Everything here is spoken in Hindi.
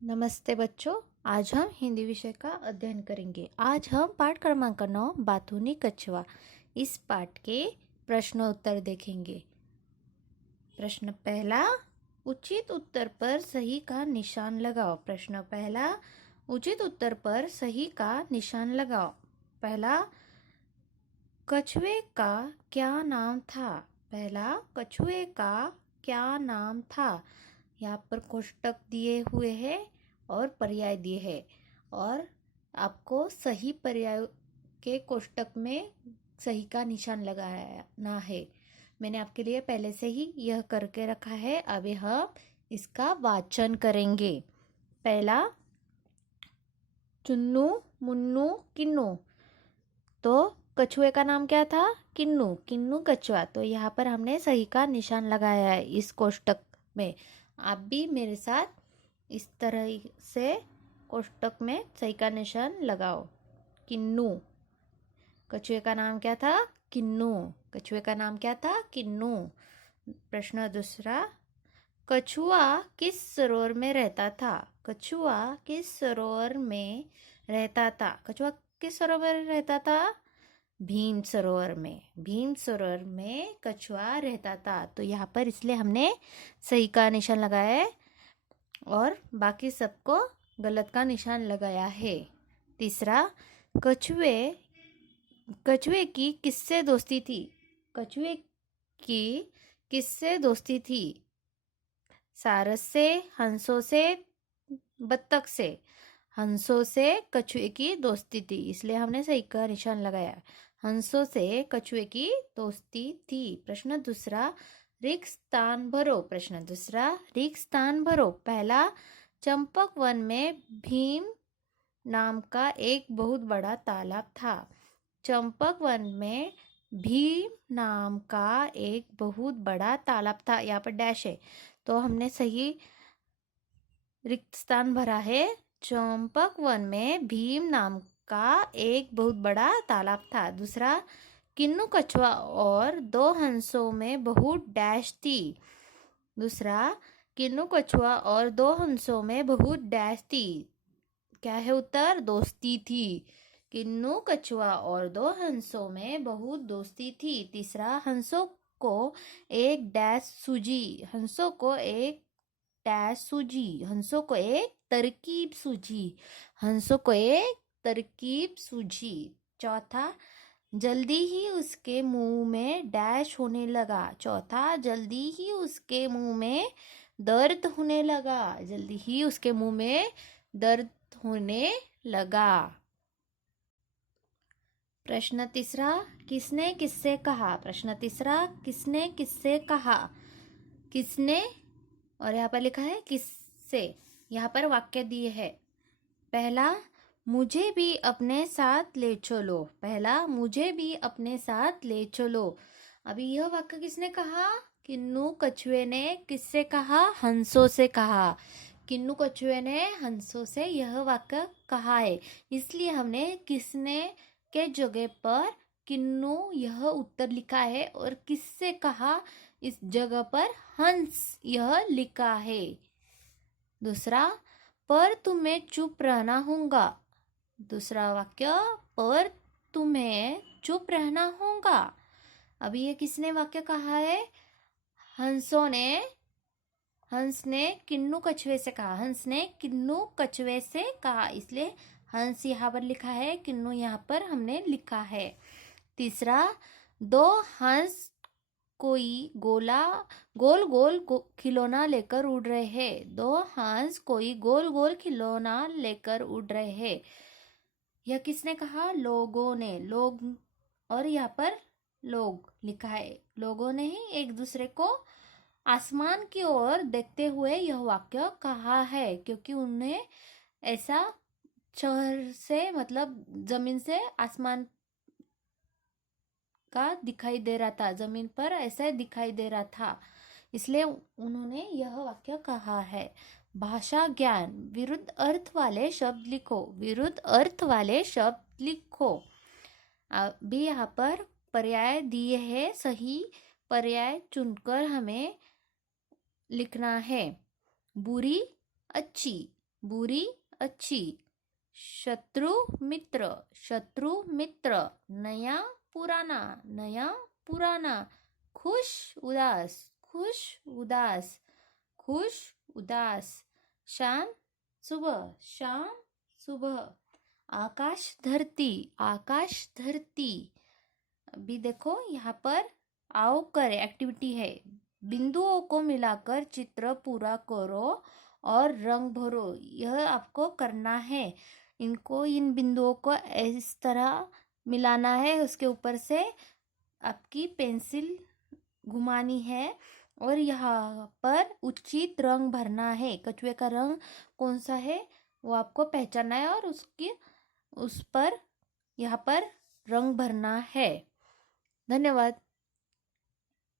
नमस्ते बच्चों। आज हम हिंदी विषय का अध्ययन करेंगे। आज हम पाठ क्रमांक 9 बाथूनी कछुआ इस पाठ के प्रश्नोत्तर देखेंगे। प्रश्न पहला, उचित उत्तर पर सही का निशान लगाओ। प्रश्न पहला, उचित उत्तर पर सही का निशान लगाओ। पहला, कछुए का क्या नाम था? पहला, कछुए का क्या नाम था? यहाँ पर कोष्टक दिए हुए हैं और पर्याय दिए हैं और आपको सही पर्याय के कोष्टक में सही का निशान लगाना है। मैंने आपके लिए पहले से ही यह करके रखा है। अभी हम इसका वाचन करेंगे। पहला, चुन्नू मुन्नू किन्नू। तो कछुए का नाम क्या था? किन्नू। किन्नू कछुआ। तो यहाँ पर हमने सही का निशान लगाया है इस कोष्टक में। आप भी मेरे साथ इस तरह से कोष्टक में सही का निशान लगाओ। किन्नू। कछुए का नाम क्या था? किन्नू। कछुए का नाम क्या था? किन्नू। प्रश्न दूसरा, कछुआ किस सरोवर में रहता था? कछुआ किस सरोवर में रहता था? कछुआ किस सरोवर में रहता था? भीम सरोवर में। भीम सरोवर में कछुआ रहता था। तो यहाँ पर इसलिए हमने सही का निशान लगाया है और बाकी सबको गलत का निशान लगाया है। तीसरा, कछुए कछुए की किससे दोस्ती थी? कछुए की किससे दोस्ती थी? सारस से, हंसों से, बत्तख से। हंसों से कछुए की दोस्ती थी, इसलिए हमने सही का निशान लगाया। हंसों से कछुए की दोस्ती थी। प्रश्न दूसरा, रिक्त स्थान भरो। प्रश्न दूसरा, रिक्त स्थान भरो। पहला, चंपक वन में भीम नाम का एक बहुत बड़ा तालाब था। चंपक वन में भीम नाम का एक बहुत बड़ा तालाब था। यहाँ पर डैश है तो हमने सही रिक्त स्थान भरा है। चंपक वन में भीम नाम का एक बहुत बड़ा तालाब था। दूसरा, किन्नू कछुआ और दो हंसों में बहुत डैश थी। दूसरा, किन्नू कछुआ और दो हंसों में बहुत डैश थी। क्या है उत्तर? दोस्ती थी। किन्नू कछुआ और दो हंसों में बहुत दोस्ती थी। तीसरा, हंसों को एक डैश सूझी। हंसों को एक डैश सूझी। हंसों को एक तरकीब सूझी। हंसों को एक तरकीब सूझी। चौथा, जल्दी ही उसके मुंह में डैश होने लगा। चौथा, जल्दी ही उसके मुंह में दर्द होने लगा। जल्दी ही उसके मुंह में दर्द होने लगा। प्रश्न तीसरा, किसने किससे कहा? प्रश्न तीसरा, किसने किससे कहा? किसने और यहाँ पर लिखा है किससे। यहाँ पर वाक्य दिए है। पहला, मुझे भी अपने साथ ले चलो। पहला, मुझे भी अपने साथ ले चलो। अभी यह वाक्य किसने कहा? किन्नू कछुए ने किससे कहा? हंसों से कहा। किन्नू कछुए ने हंसों से यह वाक्य कहा है, इसलिए हमने किसने के जगह पर किन्नू यह उत्तर लिखा है और किससे कहा इस जगह पर हंस यह लिखा है। दूसरा, पर तुम्हें चुप रहना होगा। दूसरा वाक्य, पर तुम्हें चुप रहना होगा। अभी ये किसने वाक्य कहा है? हंसों ने। हंस ने किन्नू कछुए से कहा। हंस ने किन्नू कछुए से कहा, इसलिए हंस यहाँ पर लिखा है, किन्नू यहाँ पर हमने लिखा है। तीसरा, दो हंस कोई गोल गोल खिलौना लेकर उड़ रहे हैं। दो हंस कोई गोल गोल खिलौना लेकर उड़ रहे हैं। यह किसने कहा? लोगों ने। लोग और यहाँ पर लोग लिखा है। लोगों ने ही एक दूसरे को आसमान की ओर देखते हुए यह वाक्य कहा है, क्योंकि उन्हें ऐसा शहर से मतलब जमीन से आसमान का दिखाई दे रहा था, जमीन पर ऐसा दिखाई दे रहा था, इसलिए उन्होंने यह वाक्य कहा है। भाषा ज्ञान, विरुद्ध अर्थ वाले शब्द लिखो। विरुद्ध अर्थ वाले शब्द लिखो। अभी यहाँ पर पर्याय दिए हैं, सही पर्याय चुनकर हमें लिखना है। बुरी, अच्छी। बुरी अच्छी, शत्रु मित्र, नया पुराना, खुश खुश उदास, शाम सुबह, आकाश धरती। अभी देखो यहाँ पर आओ कर एक्टिविटी है। बिंदुओं को मिलाकर चित्र पूरा करो और रंग भरो। यह आपको करना है। इन बिंदुओं को इस तरह मिलाना है। उसके ऊपर से आपकी पेंसिल घुमानी है और यहाँ पर उचित रंग भरना है। कछुए का रंग कौन सा है वो आपको पहचानना है और उस पर यहाँ पर रंग भरना है। धन्यवाद।